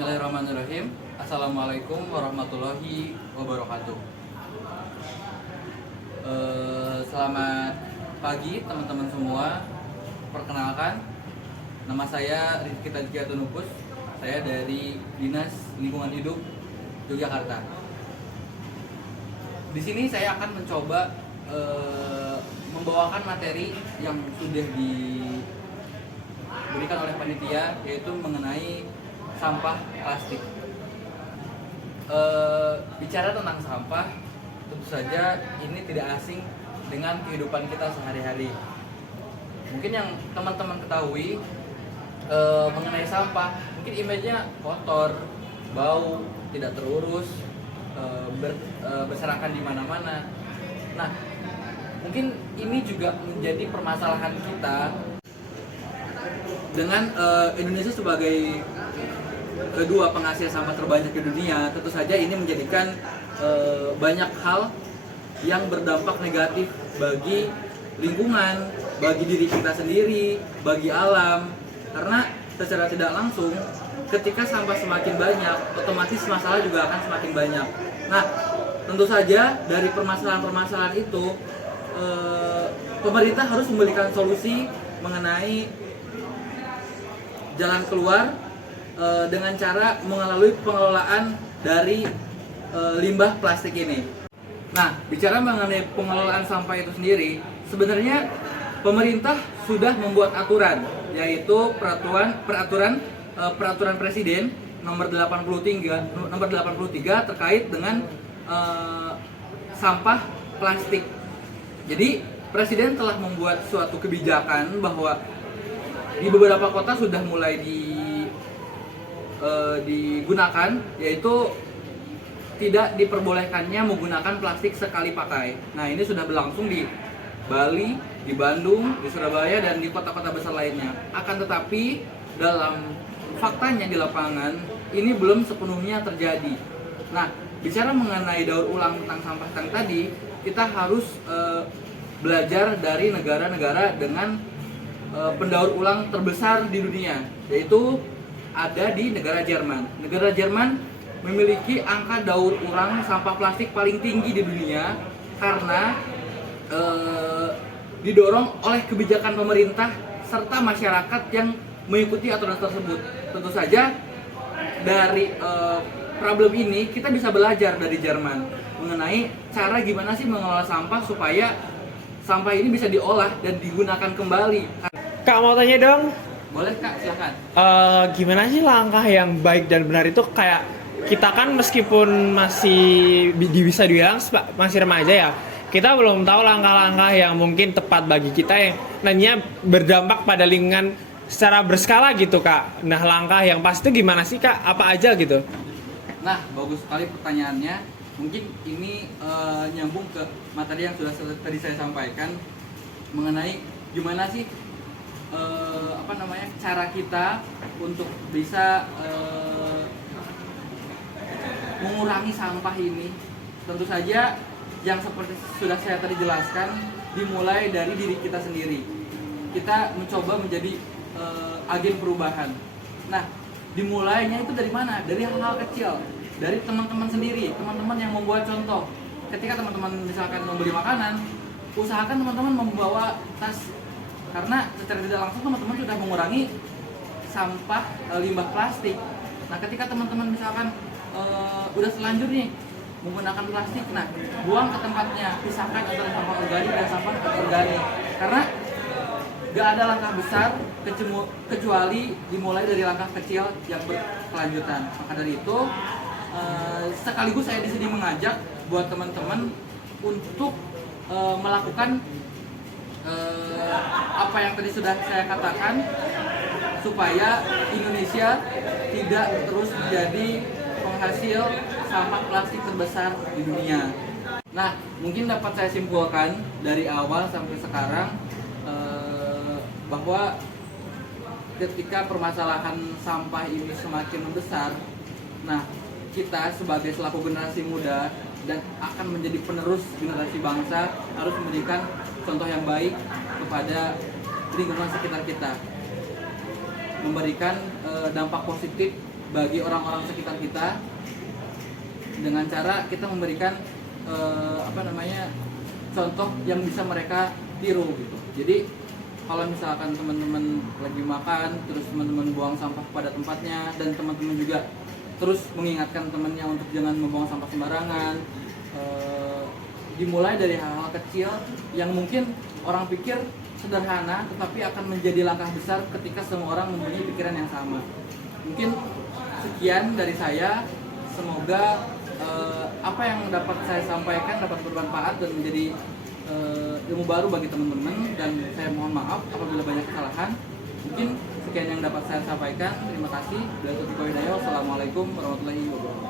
Bismillahirrahmanirrahim. Assalamualaikum warahmatullahi wabarakatuh. Selamat pagi teman-teman semua. Perkenalkan, nama saya Rizky Tadkiatunupus. Saya dari Dinas Lingkungan Hidup Yogyakarta. Di sini saya akan mencoba membawakan materi yang sudah diberikan oleh panitia, yaitu mengenai sampah plastik. Bicara tentang sampah, tentu saja ini tidak asing dengan kehidupan kita sehari-hari. Mungkin yang teman-teman ketahui mengenai sampah, mungkin image-nya kotor, bau, tidak terurus, berserakan di mana-mana. Nah, mungkin ini juga menjadi permasalahan kita dengan Indonesia sebagai kedua penghasil sampah terbanyak di dunia. Tentu saja ini menjadikan banyak hal yang berdampak negatif bagi lingkungan, bagi diri kita sendiri, bagi alam. Karena secara tidak langsung, ketika sampah semakin banyak, otomatis masalah juga akan semakin banyak. Nah, tentu saja dari permasalahan-permasalahan itu, pemerintah harus memberikan solusi mengenai jalan keluar dengan cara melalui pengelolaan dari limbah plastik ini. Nah, bicara mengenai pengelolaan sampah itu sendiri, sebenarnya pemerintah sudah membuat aturan, yaitu peraturan Presiden nomor 83 terkait dengan sampah plastik. Jadi, Presiden telah membuat suatu kebijakan bahwa di beberapa kota sudah mulai digunakan, yaitu tidak diperbolehkannya menggunakan plastik sekali pakai. Nah, ini sudah berlangsung di Bali, di Bandung, di Surabaya, dan di kota-kota besar lainnya. Akan tetapi dalam faktanya di lapangan ini belum sepenuhnya terjadi. Nah, bicara mengenai daur ulang tentang sampah tadi, kita harus belajar dari negara-negara dengan pendaur ulang terbesar di dunia, yaitu ada di negara Jerman. Negara Jerman memiliki angka daur ulang sampah plastik paling tinggi di dunia karena didorong oleh kebijakan pemerintah serta masyarakat yang mengikuti aturan tersebut. Tentu saja dari problem ini kita bisa belajar dari Jerman mengenai cara gimana sih mengelola sampah supaya sampah ini bisa diolah dan digunakan kembali. Kak, mau tanya dong. Boleh Kak, silakan. Gimana sih langkah yang baik dan benar itu? Kayak kita kan meskipun masih bisa dibilang masih remaja ya, kita belum tahu langkah-langkah yang mungkin tepat bagi kita yang nantinya berdampak pada lingkungan secara berskala gitu Kak. Nah, langkah yang pas itu gimana sih Kak? Apa aja gitu? Nah, bagus sekali pertanyaannya. Mungkin ini nyambung ke materi yang sudah tadi saya sampaikan mengenai gimana sih cara kita untuk bisa mengurangi sampah ini. Tentu saja yang seperti sudah saya tadi jelaskan, dimulai dari diri kita sendiri. Kita mencoba menjadi agen perubahan. Nah, dimulainya itu dari mana? Dari hal-hal kecil, dari teman-teman sendiri, teman-teman yang membuat contoh. Ketika teman-teman misalkan membeli makanan, usahakan teman-teman membawa tas, karena secara tidak langsung teman-teman sudah mengurangi sampah limbah plastik. Nah, ketika teman-teman misalkan udah selanjur nih menggunakan plastik, nah buang ke tempatnya, pisahkan antara sampah organik dan sampah anorganik. Karena gak ada langkah besar kecuali dimulai dari langkah kecil yang berkelanjutan. Maka dari itu sekaligus saya di sini mengajak buat teman-teman untuk melakukan apa yang tadi sudah saya katakan, supaya Indonesia tidak terus menjadi penghasil sampah plastik terbesar di dunia. Nah, mungkin dapat saya simpulkan dari awal sampai sekarang bahwa ketika permasalahan sampah ini semakin membesar, nah kita sebagai selaku generasi muda dan akan menjadi penerus generasi bangsa harus memberikan contoh yang baik kepada lingkungan sekitar kita, memberikan dampak positif bagi orang-orang sekitar kita dengan cara kita memberikan contoh yang bisa mereka tiru gitu. Jadi kalau misalkan teman-teman lagi makan terus teman-teman buang sampah pada tempatnya, dan teman-teman juga terus mengingatkan temannya untuk jangan membuang sampah sembarangan, dimulai dari hal-hal kecil yang mungkin orang pikir sederhana tetapi akan menjadi langkah besar ketika semua orang mempunyai pikiran yang sama. Mungkin sekian dari saya, semoga apa yang dapat saya sampaikan dapat bermanfaat dan menjadi ilmu baru bagi teman-teman, dan saya mohon maaf apabila banyak kesalahan. Mungkin sekian yang dapat saya sampaikan. Terima kasih. Wassalamualaikum warahmatullahi wabarakatuh.